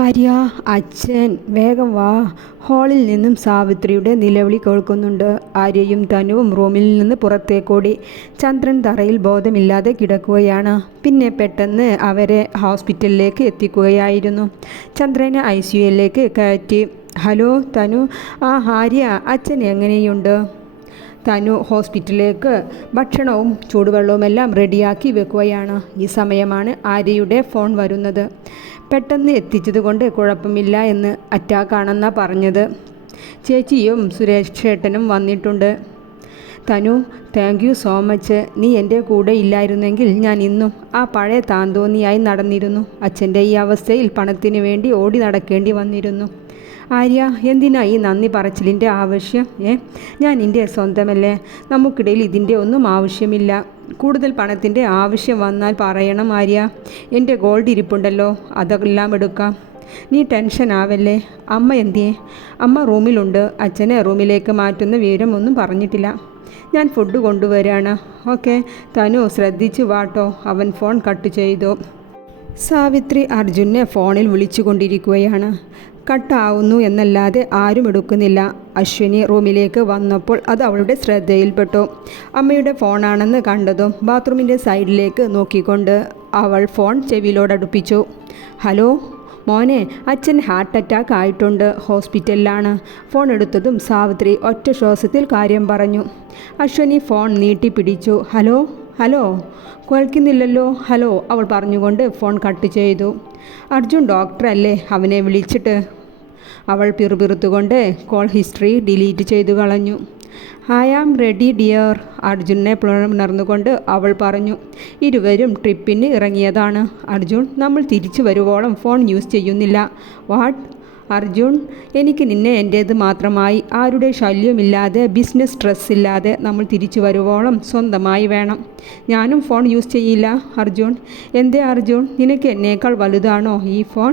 ആര്യ, അച്ഛൻ, വേഗം വാ. ഹാളിൽ നിന്നും സാവിത്രിയുടെ നിലവിളി കേൾക്കുന്നുണ്ട്. ആര്യയും തനുവും റൂമിൽ നിന്ന് പുറത്തേക്കോടി. ചന്ദ്രൻ തറയിൽ ബോധമില്ലാതെ കിടക്കുകയാണ്. പിന്നെ പെട്ടെന്ന് അവരെ ഹോസ്പിറ്റലിലേക്ക് എത്തിക്കുകയായിരുന്നു. ചന്ദ്രനെ ICUയിലേക്ക് കയറ്റി. ഹലോ തനു. ആര്യ, അച്ഛൻ എങ്ങനെയുണ്ട്? തനു ഹോസ്പിറ്റലിലേക്ക് ഭക്ഷണവും ചൂടുവെള്ളവുമെല്ലാം റെഡിയാക്കി വെക്കുകയാണ്. ഈ സമയമാണ് ആര്യയുടെ ഫോൺ വരുന്നത്. പെട്ടെന്ന് എത്തിച്ചതുകൊണ്ട് കുഴപ്പമില്ല എന്ന്, അറ്റാക്കാണെന്നാണ് പറഞ്ഞത്. ചേച്ചിയും സുരേഷ് ചേട്ടനും വന്നിട്ടുണ്ട്. തനു, താങ്ക് യു സോ മച്ച്. നീ എൻ്റെ കൂടെ ഇല്ലായിരുന്നെങ്കിൽ ഞാൻ ഇന്നും ആ പഴയ താന്തോന്നിയായി നടന്നിരുന്നു. അച്ഛൻ്റെ ഈ അവസ്ഥയിൽ പണത്തിന് വേണ്ടി ഓടി നടക്കേണ്ടി വന്നിരുന്നു. ആര്യ, എന്തിനാ ഈ നന്ദി പറച്ചിലിൻ്റെ ആവശ്യം? ഞാൻ നിൻ്റെ സ്വന്തമല്ലേ. നമുക്കിടയിൽ ഇതിൻ്റെ ഒന്നും ആവശ്യമില്ല. കൂടുതൽ പണത്തിൻ്റെ ആവശ്യം വന്നാൽ പറയണം ആര്യ. എൻ്റെ ഗോൾഡ് ഇരിപ്പുണ്ടല്ലോ, അതെല്ലാം എടുക്കാം. നീ ടെൻഷൻ ആവല്ലേ. അമ്മ എന്തിയേ? അമ്മ റൂമിലുണ്ട്. അച്ഛനെ റൂമിലേക്ക് മാറ്റുന്ന വിവരമൊന്നും പറഞ്ഞിട്ടില്ല. ഞാൻ ഫുഡ് കൊണ്ടുവരാണ്. ഓക്കെ. തനു, ശ്രദ്ധിച്ചു വാട്ടോ. അവൻ ഫോൺ കട്ട് ചെയ്തു. സാവിത്രി അർജുനെ ഫോണിൽ വിളിച്ചു കൊണ്ടിരിക്കുകയാണ്. കട്ടാവുന്നു എന്നല്ലാതെ ആരും എടുക്കുന്നില്ല. അശ്വിനി റൂമിലേക്ക് വന്നപ്പോൾ അത് അവളുടെ ശ്രദ്ധയിൽപ്പെട്ടു. അമ്മയുടെ ഫോണാണെന്ന് കണ്ടതും ബാത്റൂമിൻ്റെ സൈഡിലേക്ക് നോക്കിക്കൊണ്ട് അവൾ ഫോൺ ചെവിയിലോടടുപ്പിച്ചു. ഹലോ മോനെ, അച്ഛൻ ഹാർട്ട് അറ്റാക്ക് ആയിട്ടുണ്ട്, ഹോസ്പിറ്റലിലാണ്. ഫോൺ എടുത്തതും സാവിത്രി ഒറ്റ ശ്വാസത്തിൽ കാര്യം പറഞ്ഞു. അശ്വിനി ഫോൺ നീട്ടിപ്പിടിച്ചു. ഹലോ ഹലോ, കേൾക്കുന്നില്ലല്ലോ. ഹലോ, അവൾ പറഞ്ഞുകൊണ്ട് ഫോൺ കട്ട് ചെയ്തു. അർജുൻ ഡോക്ടറല്ലേ, അവനെ വിളിച്ചിട്ട്. അവൾ പിറുപിറുത്തുകൊണ്ട് കോൾ ഹിസ്റ്ററി ഡിലീറ്റ് ചെയ്തു കളഞ്ഞു. ഐ ആം റെഡി ഡിയർ, അർജുനെ പുണർന്നുകൊണ്ട് അവൾ പറഞ്ഞു. ഇരുവരും ട്രിപ്പിന് ഇറങ്ങിയതാണ്. അർജുൻ, നമ്മൾ തിരിച്ചു വരുവോളം ഫോൺ യൂസ് ചെയ്യുന്നില്ല. വാട്ട്? അർജുൻ, എനിക്ക് നിന്നെ എൻ്റേത് മാത്രമായി, ആരുടെ ശല്യമില്ലാതെ, ബിസിനസ് സ്ട്രെസ് ഇല്ലാതെ നമ്മൾ തിരിച്ചു വരുവോളം സ്വന്തമായി വേണം. ഞാനും ഫോൺ യൂസ് ചെയ്യില്ല അർജുൻ. എന്തേ അർജുൻ, നിനക്ക് എന്നേക്കാൾ വലുതാണോ ഈ ഫോൺ?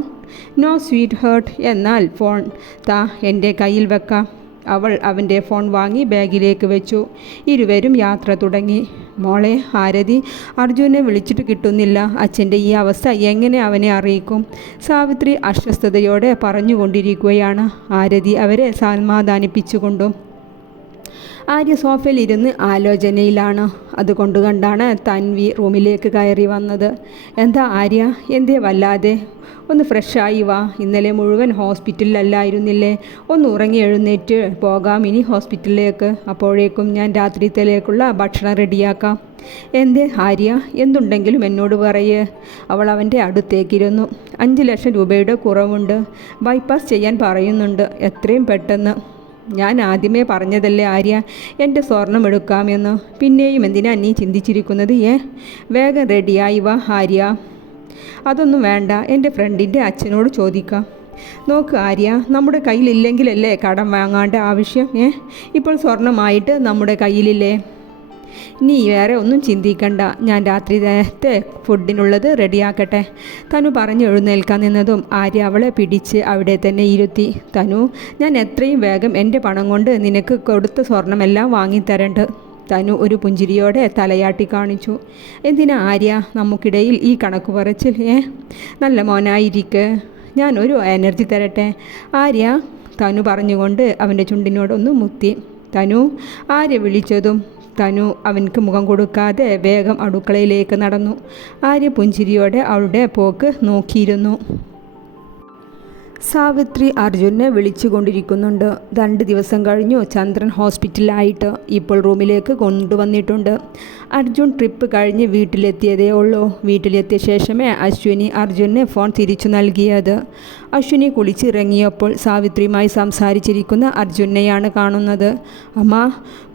No sweet heart. എന്നാൽ ഫോൺ താ, എൻ്റെ കയ്യിൽ വെക്കാം. അവൾ അവൻ്റെ ഫോൺ വാങ്ങി ബാഗിലേക്ക് വെച്ചു. ഇരുവരും യാത്ര തുടങ്ങി. മോളെ ആരതി, അർജുനെ വിളിച്ചിട്ട് കിട്ടുന്നില്ല. അച്ഛൻ്റെ ഈ അവസ്ഥ എങ്ങനെ അവനെ അറിയിക്കും? സാവിത്രി അസ്വസ്ഥതയോടെ പറഞ്ഞുകൊണ്ടിരിക്കുകയാണ്. ആരതി അവരെ സമാധാനിപ്പിച്ചുകൊണ്ടും. ആര്യ സോഫയിലിരുന്ന് ആലോചനയിലാണ്. അതുകൊണ്ട് കണ്ടാണ് തൻവി റൂമിലേക്ക് കയറി വന്നത്. എന്താ ആര്യ, എന്തേ വല്ലാതെ? ഒന്ന് ഫ്രഷായി വാ. ഇന്നലെ മുഴുവൻ ഹോസ്പിറ്റലിലല്ലായിരുന്നില്ലേ? ഒന്ന് ഉറങ്ങി എഴുന്നേറ്റ് പോകാം ഇനി ഹോസ്പിറ്റലിലേക്ക്. അപ്പോഴേക്കും ഞാൻ രാത്രിയിലേക്കുള്ള ഭക്ഷണം റെഡിയാക്കാം. എന്തേ ആര്യ, എന്തുണ്ടെങ്കിലും എന്നോട് പറയേ. അവൾ അവൻ്റെ അടുത്തേക്കിരുന്നു. 5 ലക്ഷം രൂപയുടെ കുറവുണ്ട്. ബൈപ്പാസ് ചെയ്യാൻ പറയുന്നുണ്ട്, എത്രയും പെട്ടെന്ന്. ഞാൻ ആദ്യമേ പറഞ്ഞതല്ലേ ആര്യ, എൻ്റെ സ്വർണം എടുക്കാമെന്ന്. പിന്നെയും എന്തിനാ നീ ചിന്തിച്ചിരിക്കുന്നത്? വേഗം റെഡിയായി വാ ആര്യ. അതൊന്നും വേണ്ട, എൻ്റെ ഫ്രണ്ടിൻ്റെ അച്ഛനോട് ചോദിക്കാം. നോക്ക് ആര്യ, നമ്മുടെ കയ്യിലില്ലെങ്കിലല്ലേ കടം വാങ്ങാണ്ട ആവശ്യം. ഇപ്പോൾ സ്വർണമായിട്ട് നമ്മുടെ കയ്യിലില്ലേ? നീ വേറെ ഒന്നും ചിന്തിക്കണ്ട. ഞാൻ രാത്രി നേരത്തെ ഫുഡിനുള്ളത് റെഡിയാക്കട്ടെ. തനു പറഞ്ഞു എഴുന്നേൽക്കാൻ നിന്നതും ആര്യ അവളെ പിടിച്ച് അവിടെ തന്നെ ഇരുത്തി. തനു, ഞാൻ എത്രയും വേഗം എൻ്റെ പണം കൊണ്ട് നിനക്ക് കൊടുത്ത സ്വർണമെല്ലാം വാങ്ങിത്തരണ്ട്. തനു ഒരു പുഞ്ചിരിയോടെ തലയാട്ടി കാണിച്ചു. എന്തിനാ ആര്യ നമുക്കിടയിൽ ഈ കണക്ക് പറച്ചിൽ? നല്ല മോനായിരിക്കെ, ഞാൻ ഒരു എനർജി തരട്ടെ ആര്യ, തനു പറഞ്ഞുകൊണ്ട് അവൻ്റെ ചുണ്ടിനോടൊന്ന് മുത്തി. തനു, ആര്യ വിളിച്ചതും തനു അവൻക്ക് മുഖം കൊടുക്കാതെ വേഗം അടുക്കളയിലേക്ക് നടന്നു. ആര്യ പുഞ്ചിരിയോടെ അവളുടെ പോക്ക് നോക്കിയിരുന്നു. സാവിത്രി അർജുനെ വിളിച്ചു കൊണ്ടിരിക്കുന്നുണ്ട്. 2 ദിവസം കഴിഞ്ഞു ചന്ദ്രൻ ഹോസ്പിറ്റലായിട്ട്. ഇപ്പോൾ റൂമിലേക്ക് കൊണ്ടുവന്നിട്ടുണ്ട്. അർജുൻ ട്രിപ്പ് കഴിഞ്ഞ് വീട്ടിലെത്തിയതേ ഉള്ളൂ. വീട്ടിലെത്തിയ ശേഷമേ അശ്വിനി അർജുന് ഫോൺ തിരിച്ചു നൽകിയത്. അശ്വിനി കുളിച്ചിറങ്ങിയപ്പോൾ സാവിത്രിയുമായി സംസാരിച്ചിരിക്കുന്ന അർജുനെയാണ് കാണുന്നത്. അമ്മ,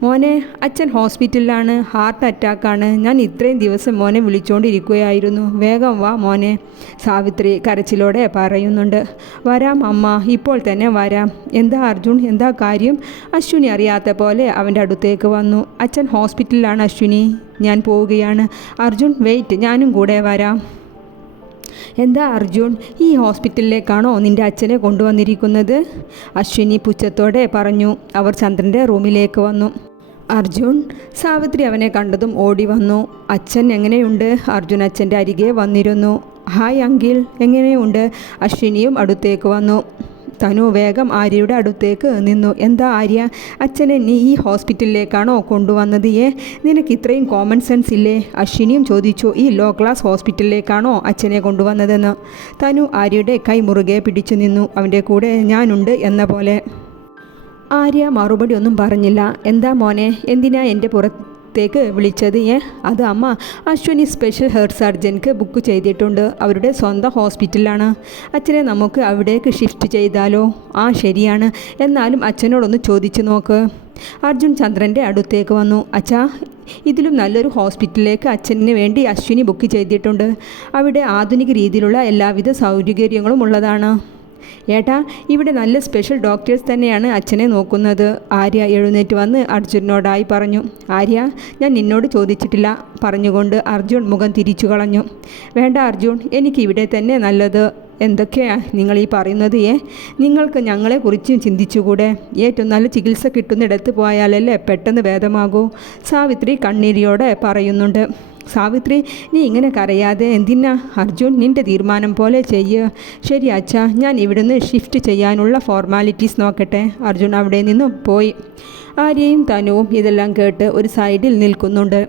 മോനെ, അച്ഛൻ ഹോസ്പിറ്റലിലാണ്, ഹാർട്ട് അറ്റാക്കാണ്. ഞാൻ ഇത്രയും ദിവസം മോനെ വിളിച്ചുകൊണ്ടിരിക്കുകയായിരുന്നു. വേഗം വാ മോനെ, സാവിത്രി കരച്ചിലോടെ പറയുന്നുണ്ട്. വരാം അമ്മ, ഇപ്പോൾ തന്നെ വരാം. എന്താ അർജുൻ, എന്താ കാര്യം? അശ്വിനി അറിയാത്ത പോലെ അവൻ്റെ അടുത്തേക്ക് വന്നു. അച്ഛൻ ഹോസ്പിറ്റലിലാണ് അശ്വിനി, ഞാൻ പോവുകയാണ്. അർജുൻ വെയിറ്റ്, ഞാനും കൂടെ വരാം. എന്താ അർജുൻ, ഈ ഹോസ്പിറ്റലിലേക്കാണോ നിൻ്റെ അച്ഛനെ കൊണ്ടുവന്നിരിക്കുന്നത്? അശ്വിനി പുച്ഛത്തോടെ പറഞ്ഞു. അവർ ചന്ദ്രൻ്റെ റൂമിലേക്ക് വന്നു. അർജുൻ, സാവിത്രി അവനെ കണ്ടതും ഓടി വന്നു. അച്ഛൻ എങ്ങനെയുണ്ട്? അർജുൻ അച്ഛൻ്റെ അരികെ വന്നിരുന്നു. ഹായ് അങ്കിൾ, എങ്ങനെയുണ്ട്? അശ്വിനിയും അടുത്തേക്ക് വന്നു. തനു വേഗം ആര്യയുടെ അടുത്തേക്ക് നിന്നു. എന്താ ആര്യ, അച്ഛനെ നീ ഈ ഹോസ്പിറ്റലിലേക്കാണോ കൊണ്ടുവന്നത്? നിനക്ക് ഇത്രയും കോമൺ സെൻസ് ഇല്ലേ? അശ്വിനിയും ചോദിച്ചു. ഈ ലോ ക്ലാസ് ഹോസ്പിറ്റലിലേക്കാണോ അച്ഛനെ കൊണ്ടുവന്നതെന്ന്. തനു ആര്യയുടെ കൈ മുറുകെ പിടിച്ചു നിന്നു. അവൻ്റെ കൂടെ ഞാനുണ്ട് എന്ന പോലെ. ആര്യ മറുപടി ഒന്നും പറഞ്ഞില്ല. എന്താ മോനെ, എന്തിനാ എൻ്റെ പുറത്തേക്ക് വിളിച്ചത്? അത് അമ്മ, അശ്വിനി സ്പെഷ്യൽ ഹെയർ സർജൻക്ക് ബുക്ക് ചെയ്തിട്ടുണ്ട്. അവരുടെ സ്വന്തം ഹോസ്പിറ്റലാണ്. അച്ഛനെ നമുക്ക് അവിടേക്ക് ഷിഫ്റ്റ് ചെയ്താലോ? ശരിയാണ്. എന്നാലും അച്ഛനോടൊന്ന് ചോദിച്ചു നോക്ക്. അർജുൻ ചന്ദ്രൻ്റെ അടുത്തേക്ക് വന്നു. അച്ഛാ, ഇതിലും നല്ലൊരു ഹോസ്പിറ്റലിലേക്ക് അച്ഛന് വേണ്ടി അശ്വിനി ബുക്ക് ചെയ്തിട്ടുണ്ട്. അവിടെ ആധുനിക രീതിയിലുള്ള എല്ലാവിധ സൗകര്യങ്ങളും ഉള്ളതാണ്. ഏട്ടാ, ഇവിടെ നല്ല സ്പെഷ്യൽ ഡോക്ടേഴ്സ് തന്നെയാണ് അച്ഛനെ നോക്കുന്നത്. ആര്യ എഴുന്നേറ്റ് വന്ന് അർജുനോടായി പറഞ്ഞു. ആര്യ, ഞാൻ നിന്നോട് ചോദിച്ചിട്ടില്ല പറഞ്ഞുകൊണ്ട് അർജുൻ മുഖം തിരിച്ചു കളഞ്ഞു. വേണ്ട അർജുൻ, എനിക്ക് ഇവിടെ തന്നെ നല്ലത്. എന്തൊക്കെയാ നിങ്ങൾ ഈ പറയുന്നത്? നിങ്ങൾക്ക് ഞങ്ങളെക്കുറിച്ചും ചിന്തിച്ചുകൂടെ? ഏറ്റവും നല്ല ചികിത്സ കിട്ടുന്നിടത്ത് പോയാലല്ലേ പെട്ടെന്ന് ഭേദമാകൂ. സാവിത്രി കണ്ണീരിയോടെ പറയുന്നുണ്ട്. സാവിത്രി, നീ ഇങ്ങനെ കരയാതെ എന്തിനാ? അർജുൻ, നിൻ്റെ തീരുമാനം പോലെ ചെയ്യ്. ശരി അച്ഛാ, ഞാൻ ഇവിടുന്ന് ഷിഫ്റ്റ് ചെയ്യാനുള്ള ഫോർമാലിറ്റീസ് നോക്കട്ടെ. അർജുൻ അവിടെ നിന്നും പോയി. ആര്യയും തനുവും ഇതെല്ലാം കേട്ട് ഒരു സൈഡിൽ നിൽക്കുന്നുണ്ട്.